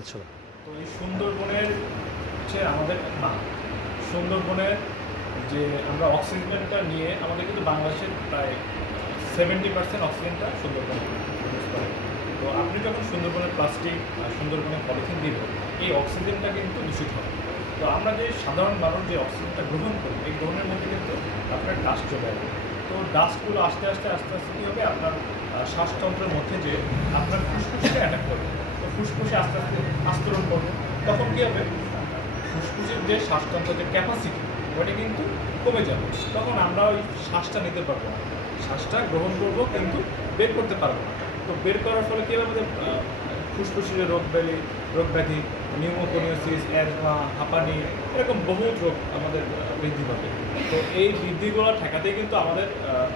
আচ্ছা। তো এই সুন্দরবনের হচ্ছে আমাদের, না, সুন্দরবনের যে আমরা অক্সিজেনটা নিয়ে আমাদের কিন্তু বাংলাদেশের প্রায় সেভেন্টি পার্সেন্ট অক্সিজেনটা সুন্দরবন তো আপনি যখন সুন্দরবনের প্লাস্টিক সুন্দরবনের পলিথিন দিব এই অক্সিজেনটা কিন্তু দূষিত হবে। তো আমরা যে সাধারণ মানুষ যে অক্সিজেনটা গ্রহণ করি, এই গ্রহণের মধ্যে কিন্তু আপনার ডাস্ট চলে আসবে তো ডাস্টগুলো আস্তে আস্তে আস্তে আস্তে কী হবে? আপনার শ্বাসতন্ত্রের মধ্যে যে আপনার ফুসফুসকে অ্যাটাক করবে। তো ফুসফুসে আস্তে আস্তে করবে, তখন কী হবে? ফুসফুসের যে শ্বাসতন্ত্রের যে ক্যাপাসিটি ওটা কিন্তু কমে যাবে। তখন আমরা ওই শ্বাসটা নিতে পারব না। শ্বাসটা গ্রহণ করব কিন্তু বের করতে পারব না। তো বের করার ফলে কী হবে? আমাদের ফুসফুসের রোগ ব্যাধি রোগ ব্যাধি নিউমোকোনিওসিস অ্যাজমা হাঁপানি, এরকম বহু রোগ আমাদের বৃদ্ধি পাবে। তো এই বৃদ্ধিগুলো ঠেকাতেই কিন্তু আমাদের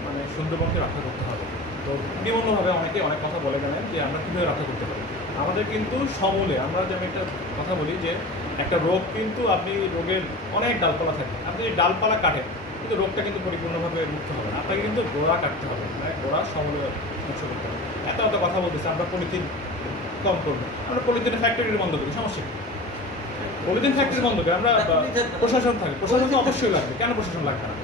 মানে সুন্দরবনকে রক্ষা করতে হবে। তো বিভিন্নভাবে অনেকে অনেক কথা বলে গেলেন যে আমরা কীভাবে রক্ষা করতে পারি। আমাদের কিন্তু সমূলে আমরা যেমন একটা কথা বলি যে একটা রোগ কিন্তু আপনি রোগের অনেক ডালপালা থাকে। আপনি যদি ডালপালা কাটেন কিন্তু রোগটা কিন্তু পরিপূর্ণভাবে মুক্ত হবে না। আপনাকে কিন্তু গোড়া কাটতে হবে মানে গোড়া সমূলে ধ্বংস করতে হবে। এত এত কথা বলতেছে আমরা পলিথিন কম করব। আমরা পলিথিনের ফ্যাক্টরি বন্ধ করি সমস্যা কি? পলিথিন ফ্যাক্টরি বন্ধ করি আমরা প্রশাসন থাকে। প্রশাসন তো অবশ্যই লাগবে। কেন প্রশাসন লাগবে না?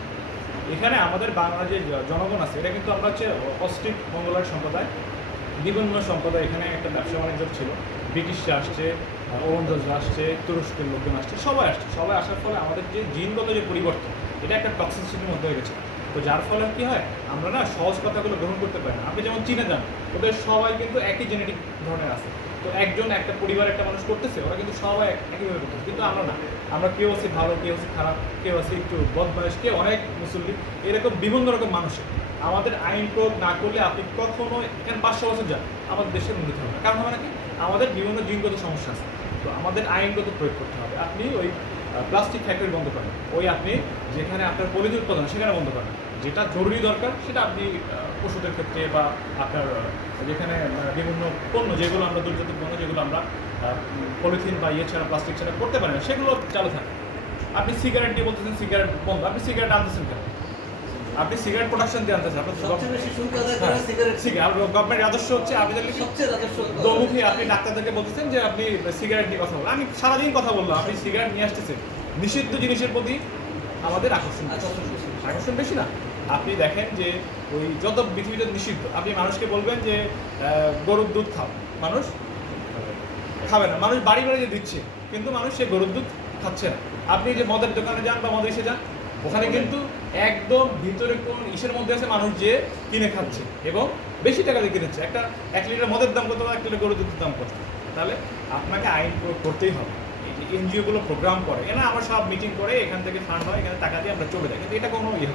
এখানে আমাদের বাংলা যে জনগণ আছে, এটা কিন্তু আমরা হচ্ছে অস্ট্রিক মঙ্গলার সম্প্রদায় বিভিন্ন সম্প্রদায়। এখানে একটা ব্যবসা বাণিজ্য ছিল। ব্রিটিশরা আসছে ওলন্দাজরা আসছে, তুরস্কের লোকজন আসছে, সবাই আসছে। সবাই আসার ফলে আমাদের যে জিনগত যে পরিবর্তন, এটা একটা টক্সিসিটির মধ্যে হয়ে গেছে। তো যার ফলে কি হয়, আমরা না সহজ কথাগুলো গ্রহণ করতে পারি না। আপনি যেমন চীনে যান, ওদের সবাই কিন্তু একই জেনেটিক ধরনের আছে। তো একজন, একটা পরিবার, একটা মানুষ করতেছে, ওরা কিন্তু সবাই এক- একইভাবে করতেছে। কিন্তু আমরা না। আমরা কেউ আছি ভালো, কেউ আছি খারাপ, কেউ আছি একটু বদমাইশ কেউ অনেক মুসল্লি, এরকম বিভিন্ন রকম মানুষের আমাদের আইন প্রয়োগ না করলে আপনি কখনো এখানে পাঁচশো বছর যান। আমাদের দেশের উন্নতি হবে না। কারণ হবে নাকি আমাদের বিভিন্ন জিনগত সমস্যা আছে। তো আমাদের আইনগত প্রয়োগ করতে হবে। আপনি ওই প্লাস্টিক ফ্যাক্টরি বন্ধ করেন। ওই আপনি যেখানে আপনার পরিধি উৎপাদন সেখানে বন্ধ করেন। যেটা জরুরি দরকার সেটা আপনি পশুদের ক্ষেত্রে বা আপনার যেখানে বিভিন্ন পণ্য যেগুলো আমরা দুর্জাতিক পণ্য যেগুলো আমরা পলিথিন বা ইয়ে ছাড়া প্লাস্টিক ছাড়া করতে পারি না সেগুলো চালু থাকে। আপনি সিগারেট দিয়ে বলতেছেন সিগারেট বন্ধ আপনি সিগারেট আনতেছেন কেন? আপনি সিগারেট প্রোডাকশন দিয়ে আনতেছেন আপনার সবচেয়ে বেশি শুল্ক আদায় করে হ্যাঁ, সিগারেট সিগারেট আদর্শ হচ্ছে আপনি তাহলে সবচেয়ে রাজস্ব দমুখী আপনি ডাক্তারদেরকে বলতেছেন যে আপনি সিগারেট নিয়ে কথা বলেন। আমি সারাদিন কথা বললাম আপনি সিগারেট নিয়ে আসতেছেন। নিষিদ্ধ জিনিসের প্রতি আমাদের আকর্ষণ। আকর্ষণ বেশি না? আপনি দেখেন যে ওই যত পৃথিবীতে নিষিদ্ধ আপনি মানুষকে বলবেন যে গরুর দুধ খাও। মানুষ খাবে না। মানুষ বাড়ি বাড়ি যে দিচ্ছে কিন্তু মানুষ সে গরুর দুধ খাচ্ছে না। আপনি যে মদের দোকানে যান বা মদ এসে যান ওখানে কিন্তু একদম ভিতরে কোন ইসের মধ্যে আছে মানুষ যে কিনে খাচ্ছে এবং বেশি টাকা দিয়ে কিনেছে। একটা এক লিটার মদের দাম কত এক লিটার গরুর দুধের দাম কত? তাহলে আপনাকে আইন প্রয়োগ করতেই হবে। এই যে এনজিওগুলো প্রোগ্রাম করে এনা আমরা সব মিটিং করে এখান থেকে ফান্ড হয় এখানে টাকা দিয়ে আমরা চলে যাই। কিন্তু এটা কোনো ইয়ে।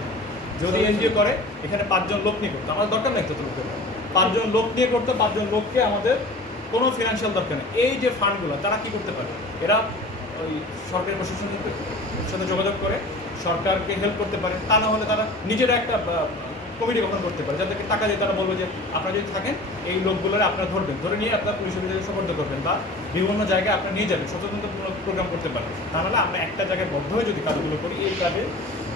যদি এনজিও করে, এখানে পাঁচজন লোক নিয়ে করতো আমাদের দরকার নেই তত লোকের পাঁচজন লোক নিয়ে করতো, পাঁচজন লোককে আমাদের কোনো ফিনান্সিয়াল দরকার নেই। এই যে ফান্ডগুলো তারা কি করতে পারে? এরা ওই সরকারি প্রশাসনের সাথে যোগাযোগ করে, সরকারকে হেল্প করতে পারে। তা না হলে তারা নিজেরা একটা কমিটি গঠন করতে পারে। যাদেরকে টাকা দিয়ে তারা বলবে যে, আপনারা যদি থাকেন, এই লোকগুলোরে আপনারা ধরবেন। ধরে নিয়ে আপনার পুলিশের বিভাগে সুপর্দ করবেন বা বিভিন্ন জায়গায় আপনারা নিয়ে যাবেন। সচেতনতামূলক প্রোগ্রাম করতে পারেন। তাহলে আমরা একটা জায়গায় বদ্ধ হয়ে যদি কাজগুলো করি, এই কাজে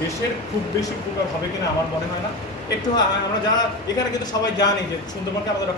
দেশের খুব বেশি উপকার হবে কিনা আমার মনে হয় না। একটু আমরা যারা, এখানে কিন্তু সবাই জানি যে সুন্দরবনকে আমাদের